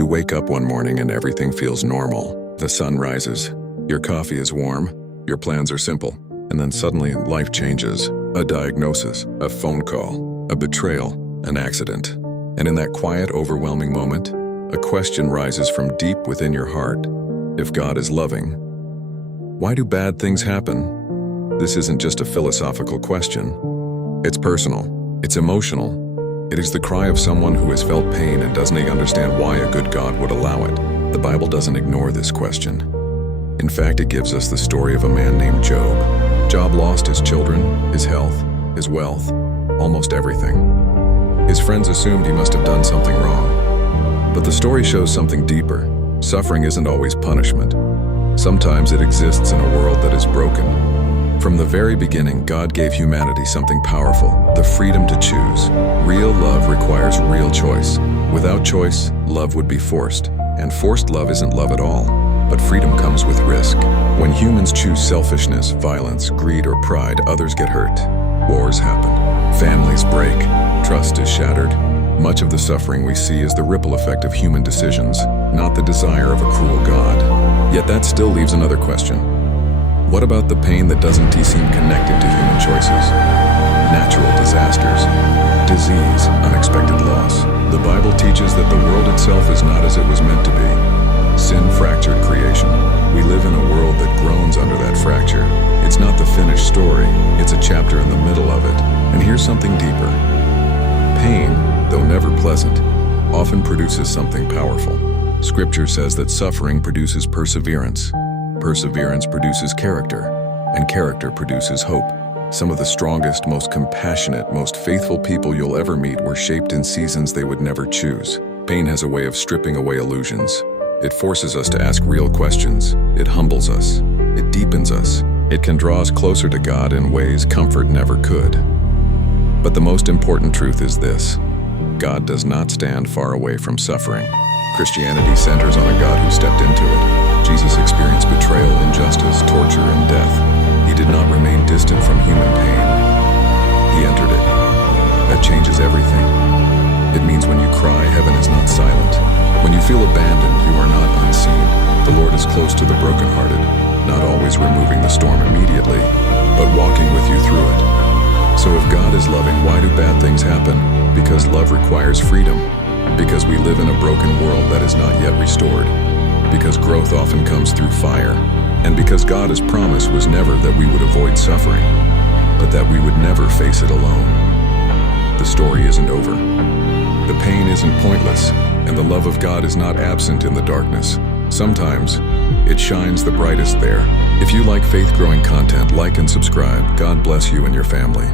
You wake up one morning and everything feels normal. The sun rises, your coffee is warm, your plans are simple, and then suddenly life changes. A diagnosis, a phone call, a betrayal, an accident. And in that quiet, overwhelming moment, a question rises from deep within your heart. If God is loving, why do bad things happen? This isn't just a philosophical question. It's personal. It's emotional. It is the cry of someone who has felt pain and doesn't understand why a good God would allow it. The Bible doesn't ignore this question. In fact, it gives us the story of a man named Job. Job lost his children, his health, his wealth, almost everything. His friends assumed he must have done something wrong. But the story shows something deeper. Suffering isn't always punishment. Sometimes it exists in a world that is broken. From the very beginning, God gave humanity something powerful, the freedom to choose. Real love requires real choice. Without choice, love would be forced. And forced love isn't love at all. But freedom comes with risk. When humans choose selfishness, violence, greed, or pride, others get hurt. Wars happen. Families break. Trust is shattered. Much of the suffering we see is the ripple effect of human decisions, not the desire of a cruel God. Yet that still leaves another question. What about the pain that doesn't seem connected to human choices? Natural disasters, disease, unexpected loss. The Bible teaches that the world itself is not as it was meant to be. Sin fractured creation. We live in a world that groans under that fracture. It's not the finished story, it's a chapter in the middle of it. And here's something deeper. Pain, though never pleasant, often produces something powerful. Scripture says that suffering produces perseverance. Perseverance produces character, and character produces hope. Some of the strongest, most compassionate, most faithful people you'll ever meet were shaped in seasons they would never choose. Pain has a way of stripping away illusions. It forces us to ask real questions. It humbles us. It deepens us. It can draw us closer to God in ways comfort never could. But the most important truth is this: God does not stand far away from suffering. Christianity centers on a God who stepped into it. Jesus experienced betrayal, injustice, torture, and death. He did not remain distant from human pain. He entered it. That changes everything. It means when you cry, heaven is not silent. When you feel abandoned, you are not unseen. The Lord is close to the brokenhearted, not always removing the storm immediately, but walking with you through it. So if God is loving, why do bad things happen? Because love requires freedom. Because we live in a broken world that is not yet restored. Because growth often comes through fire. And because God's promise was never that we would avoid suffering, but that we would never face it alone. The story isn't over. The pain isn't pointless, and the love of God is not absent in the darkness. Sometimes, it shines the brightest there. If you like faith-growing content, like and subscribe. God bless you and your family.